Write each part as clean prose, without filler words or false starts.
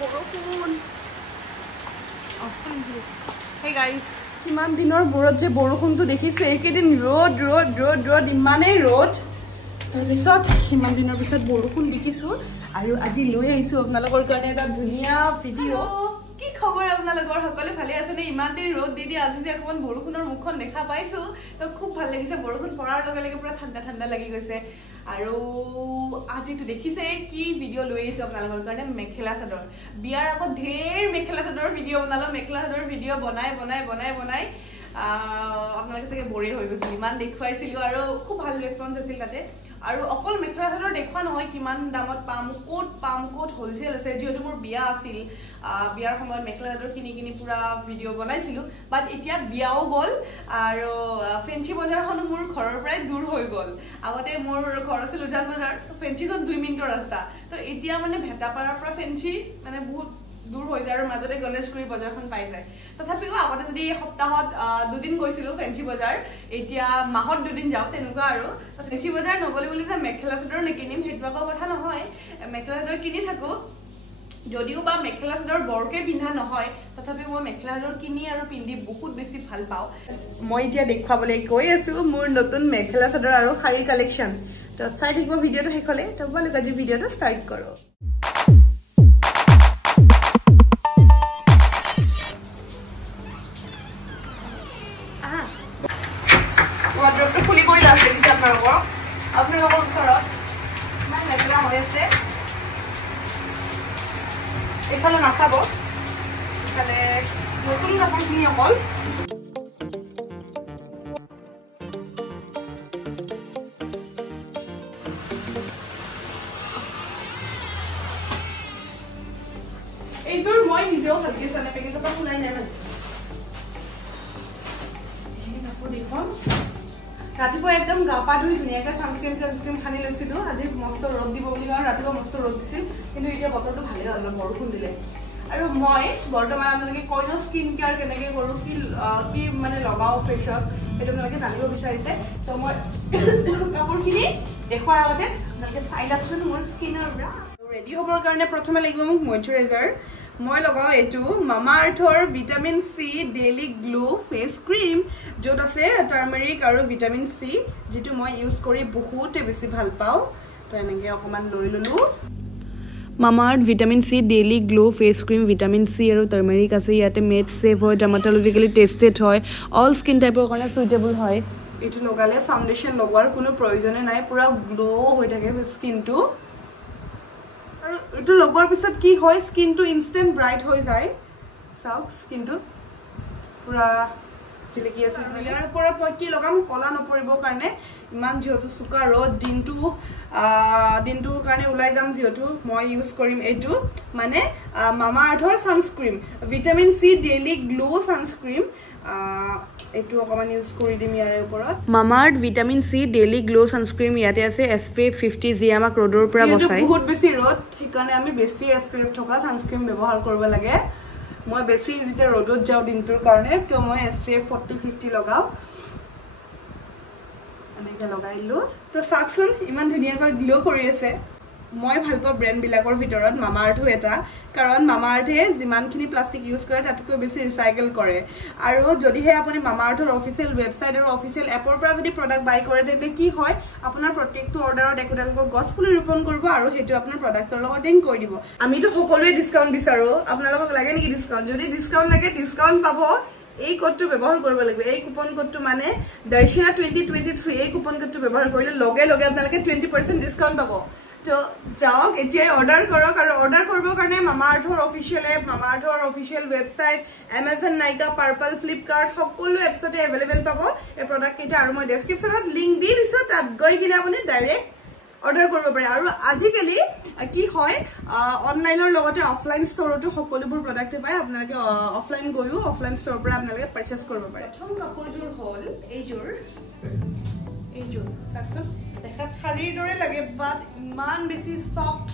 বৰষুণ Hey guys, ইমান দিনৰ বৰত যে বৰষুণটো দেখিছে একেদিন ৰ'দ ৰ'দ ৰ'দ ৰ'দ ইমানেই ৰ'দ তাৰপিছত ইমান দিনৰ পিছত বৰষুণ দেখিছো আৰু আজি লৈ আহিছো আপোনালোকৰ কাৰণে এটা ধুনীয়া ভিডিঅ' কি খবৰ আপোনালোকৰ সকলে ভালে আছে নে ইমান দিন ৰ'দ দি আজি যে অকমান বৰষুণৰ মুখখন দেখা পাইছো তো খুব ভাল লাগিছে বৰষুণ পৰাৰ লগে লগে পুৰা ঠাণ্ডা ঠাণ্ডা লাগি গৈছে আৰু আজি তো দেখিছে কি ভিডিঅ' লৈ আহিছো আপোনালোকৰ কাৰণে মেখেলা চাদৰ বিয়াৰ আগত ঢেৰ মেখেলা চাদৰ ভিডিঅ' বনালো মেখেলা চাদৰ ভিডিঅ' বনাই আপোনালোকে চাগে বৰিৰ হৈ গৈছিল ইমান দেখুৱাইছিলো আৰু খুব ভাল ৰেছপন্স আছিল তাতে আৰু অকল মেখেলা চাদৰ দেখুৱা নহয় কিমান দামত পাম কোট হোলসেল আছে যেহেতু মোৰ বিয়া আছিল বিয়াৰ সময়ত মেখেলা চাদৰ কিনি পুৰা ভিডিঅ' বনাইছিলো বাট এতিয়া বিয়াও গ'ল আৰু ফেঞ্চি বজাৰখন মোৰ ঘৰৰ পৰাই দূৰ হৈ গ'ল আগতে মোৰ ঘৰ আছিল উজান বজাৰ ফেঞ্চিখন 2 মিনিটৰ ৰাস্তা তো এতিয়া মানে ভেটাপাৰাৰ পৰা ফেঞ্চি মানে বহুত দূৰ হৈ যায় আৰু মাজতে গণেশগুৰি বজাৰখন পাই যায় তথাপিও আগতে যদি সপ্তাহত দুদিন গৈছিলো ফেঞ্চি বজাৰ এতিয়া মাহত দুদিন যাও তেনেকুৱা আৰু ফেঞ্চি বজাৰ নগলে বুলি যে মেখেলা চাদৰ নিকিনিম হেতু কথা নহয় মেখেলা চাদৰ কিনি থাকো যদিও বা মেখেলা চাদৰ বৰকে পিন্ধা নহয় তথাপিও মই মেখেলা চাদৰ কিনি আৰু পিন্ধি বহুত বেছি ভাল পাওঁ মই এতিয়া দেখুৱাবলৈ গৈ আছো মোৰ নতুন মেখেলা চাদৰ আৰু শাৰী কালেকচন তো চাই থাকিব ভিডিঅ'টো শেষলে তো বলক আজি ভিডিঅ'টো ষ্টাৰ্ট কৰো Wardrobe fully going to be separate. After the whole color, my necklace is set. If I am a sabo, I will put the company a ball. If you are more easy, I will get a packet of a line. ৰাতিপুৱা একদম গাপা ধুই ধুনিয়াকৈ সানস্ক্ৰীম খানি লৈছিলো আজি মস্ত ৰ'দ দিব বুলি কাৰণ ৰাতিপুৱা মস্ত ৰ'দ দিছিল কিন্তু এতিয়া বতৰটো ভালে হ'ল বৰষুণ দিলে আৰু মই বৰ্তমান আপোনালোকে কইনো স্কিন কেয়াৰ কেনেকৈ কৰো কি মানে লগাও ফেচত এটা আপোনালোকে জানিব বিচাৰিছে তো মই কাপোৰখিনি দেখুৱাৰ আগতে আপোনালোকে চাই লওকচোন মোৰ স্কিনৰ পৰা ৰেডি হ'বৰ কাৰণে প্ৰথমে লাগিব মোক ময়শ্চাৰাইজাৰ মই লগাও এটো মামা আৰ্থৰ vitamin C daily glow face cream যত আছে টাৰ্মাৰিক আৰু ভিটামিন সি যেটো মই ইউজ কৰি বহুতে বেছি ভাল পাও তো এনেকে অকমান লৈ ললো Mamaearth vitamin C daily glow face cream vitamin C আৰু টাৰ্মাৰিক আছে ইয়াতে মেড সেভ হয় ডাৰ্মাটোলজিক্যালি টেস্টেড হয় অল স্কিন টাইপৰ কাৰণে সুইটেবল হয় এটো লগালে ফাউন্ডেশন লগোৱাৰ কোনো প্ৰয়োজনে নাই পুৰা গ্লো হৈ থাকে স্কিনটো আৰু এটো লগোৱাৰ পিছত কি হয় স্কিনটো ইনস্ট্যান্ট ব্ৰাইট হৈ যায় সব স্কিনটো পুৰা চিলকি আছে ইয়াৰ ওপৰত মই কি লগাম কলা নপৰিবৰ কাৰণে ইমান যেহেতু সুকা ৰ'দ দিনটোৰ কাৰণে ওলাই যাম যেহেতু মই ইউজ কৰিম এটো মানে মামা আৰ্থৰ সানস্ক্ৰীম ভিটামিন সি ডেইলি গ্লো সানস্ক্ৰীম এটো অকমান ইউজ কৰি দিম ইয়াৰ ওপৰত মামা আৰ্থ ভিটামিন সি ডেইলি গ্লো সানস্ক্ৰীম ইয়াতে আছে SPF 50 যি আমাক ৰ'দৰ পৰা বচায় বহুত বেছি ৰ'দ ঠিকানে আমি বেছি SPF থকা সানস্ক্ৰীম ব্যৱহাৰ কৰিব লাগে মই বেছি যেতে ৰ'দত যাও দিনটোৰ কাৰণে তো মই SPF 40 50 লগাও এনেকে লগাইলো তো সাকচন ইমান ধুনিয়াকৈ গ্লো কৰি আছে মই ভাল পাও ব্ৰ্যান্ড বিলাকৰ ভিতৰত মামা আৰ্থ এটা কাৰণ মামা আৰ্থে যিমানখিনি প্লাষ্টিক ইউজ কৰে তাতকৈ বেছি ৰিসাইকেল কৰে আৰু যদিহে আপুনি মামা আৰ্থৰ অফিচিয়েল ওয়েবসাইট আৰু অফিচিয়েল এপৰ পৰা যদি প্ৰডাক্ট বাই কৰে তেন্তে কি হয় আপোনাৰ প্ৰত্যেকটো অৰ্ডাৰত একোডালকৈ গছ পুলি ৰোপণ কৰিব আৰু হেতু আপোনাৰ প্ৰডাক্টৰ লগত লিংক কৰি দিব আমিতো সকলোৱে ডিসকাউন্ট বিচাৰো আপোনালোকক লাগে নেকি ডিসকাউন্ট যদি ডিসকাউন্ট লাগে ডিসকাউন্ট পাব এই কোডটো ব্যৱহাৰ কৰিব লাগিব এই কুপন কোডটো মানে দৰ্শনা 2023 এই কুপন কোডটো ব্যৱহাৰ কৰিলে লগে লগে আপোনালোকে 20% ডিসকাউন্ট পাব তো যাওক এতিয়া অৰ্ডাৰ কৰক আৰু অৰ্ডাৰ কৰিবৰ কাৰণে মামা আৰ্থৰ অফিচিয়েল এপ মামা আৰ্থৰ অফিচিয়েল ওয়েবসাইট Amazon নাইকা পাৰ্পল ফ্লিপকাৰ্ট সকলো এপছতে अवेलेबल পাব এই প্ৰডাক্ট কেইটা আৰু মই ডেসক্ৰিপচনত লিংক দি দিছো তাত গৈ কিনে আপুনি ডাইৰেক্ট অৰ্ডাৰ কৰিব পাৰে আৰু আজিকালি কি হয় অনলাইনৰ লগতে অফলাইন ষ্টৰতো সকলোবোৰ প্ৰডাক্ট পায় আপোনালোকে অফলাইন গৈও অফলাইন ষ্টৰৰ পৰা আপোনালোকে পাৰচেজ কৰিব পাৰে প্ৰথম কাপোৰযোৰ হ'ল এইযোৰ সাকচন দেখাত শাড়ীৰ দৰে লাগে বাট ইমান বেছি সফট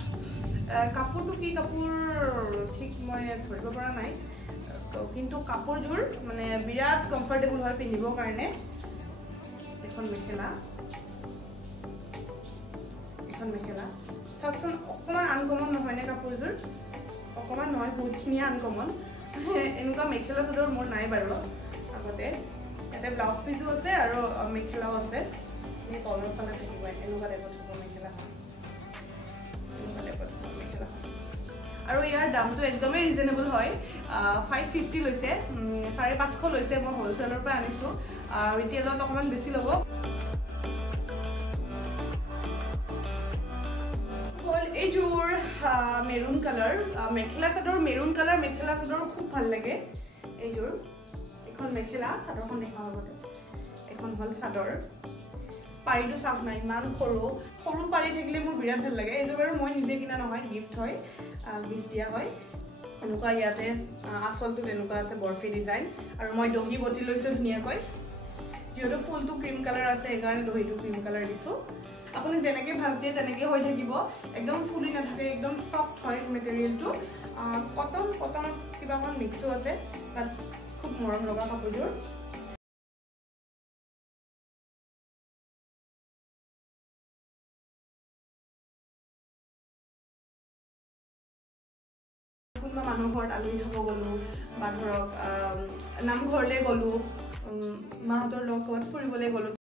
কাপোৰটো কি কাপোৰ ঠিক মই ধৰিব পৰা নাই কিন্তু কাপোৰযোৰ মানে বিৰাট কমফৰ্টেবল হয় পিন্ধিবৰ কাৰণে এখন মেখেলা সাকচন অকমান আনকমন নহয় নে কাপোৰযোৰ অকণমান নহয় বহুতখিনিয়ে আনকমন এনেকুৱা মেখেলা চাদৰ মোৰ নাই বাৰু আগতে ইয়াতে ব্লাউজ পিচো আছে আৰু মেখেলাও আছে এই তলৰ ফালে থাকিব এনেকুৱা টাইপত হ'ব মেখেলাখন এনেকুৱা টাইপত মেখেলাখন আৰু ইয়াৰ দামটো একদমেই ৰিজনেবল হয় 550 লৈছে 550 লৈছে মই হোলচেলৰ পৰা আনিছোঁ ৰিটেইলত অকণমান বেছি ল'ব এইযোৰ maroon colour mekhela chador maroon colour mekhela chador খুব ভাল লাগে এইযোৰ এখন মেখেলা চাদৰখন দেখাওঁ আগতে এখন হ'ল চাদৰ পাৰিটো চাফ নাই ইমান সৰু পাৰি থাকিলে মোৰ বিৰাট ভাল লাগে এইটো বাৰু মই নিজে কিনা নহয় গিফ্ট হয় গিফ্ট দিয়া হয় এনেকুৱা ইয়াতে আচলটো তেনেকুৱা আছে বৰফি ডিজাইন আৰু মই দহি বটি লৈছোঁ ধুনীয়াকৈ যিহেতু ফুলটো ক্ৰীম কালাৰ আছে সেইকাৰণে দহিটো ক্ৰীম কালাৰ দিছোঁ আপুনি যেনেকৈ ভাজ দিয়ে তেনেকৈ হৈ থাকিব একদম ফুলি নাথাকে একদম সফ্ট হয় মেটেৰিয়েলটো কটন কিবা অকণ মিক্সো আছে তাত খুব মৰম লগা কাপোৰযোৰ কোনোবা মানুহৰ ঘৰত আলহী খাব গ'লোঁ বা ধৰক নামঘৰলৈ গ'লোঁ মাহঁতৰ লগত ক'ৰবাত ফুৰিবলৈ গ'লোঁ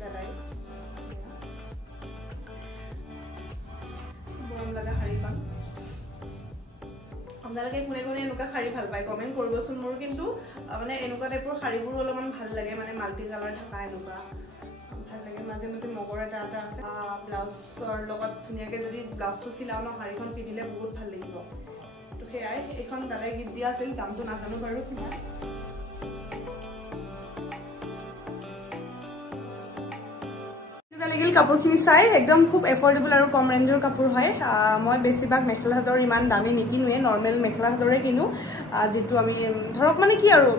দাদাই গৰম লগা শাড়ীখন আপোনালোকে কোনে কোনে এনেকুৱা শাড়ী ভাল পায় কমেণ্ট কৰিবচোন মোৰ কিন্তু মানে এনেকুৱা টাইপৰ শাড়ীবোৰ অলপমান ভাল লাগে মানে মাল্টি কালাৰ থকা এনেকুৱা ভাল লাগে মাজে মাজে মগৰ এটা আছে ব্লাউজৰ লগত ধুনীয়াকৈ যদি ব্লাউজটো চিলাওঁ ন শাড়ীখন পিন্ধিলে বহুত ভাল লাগিব তো সেয়াই এইখন দাদাই গিফ্ট দিয়া আছিল দামটো নাজানো বাৰু কিমান লাগিল কাপোৰখিনি চাই একদম খুব এফৰ্ডেবল আৰু কম ৰেঞ্জৰ কাপোৰ হয় মই বেছিভাগ মেখেলা চাদৰ ইমান দামী নিকিনোৱে নৰ্মেল মেখেলা চাদৰে কিনো যিটো আমি ধৰক মানে কি আৰু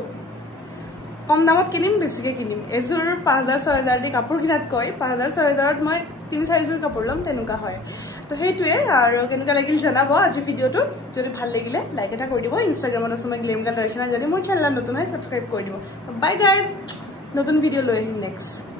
কম দামত কিনিম বেছিকে কিনিম এযোৰ 5000-6000 দি কাপোৰ কিনাত কয় 5000-6000ত মই 3-4 যোৰ কাপোৰ লম তেনেকুৱা হয় তো সেইটোৱে আৰু কেনেকুৱা লাগিল জনাব আজি ভিডিওটো যদি ভাল লাগিলে লাইক এটা কৰি দিব ইনষ্টাগ্ৰামত আছে মই গ্লেম গাৰ্ল দৰ্শনা যদি মোৰ চেনেলত নতুন হয় সাবস্ক্ৰাইব কৰি দিব বাই গাইজ নতুন ভিডিও লৈ আহিম নেক্সট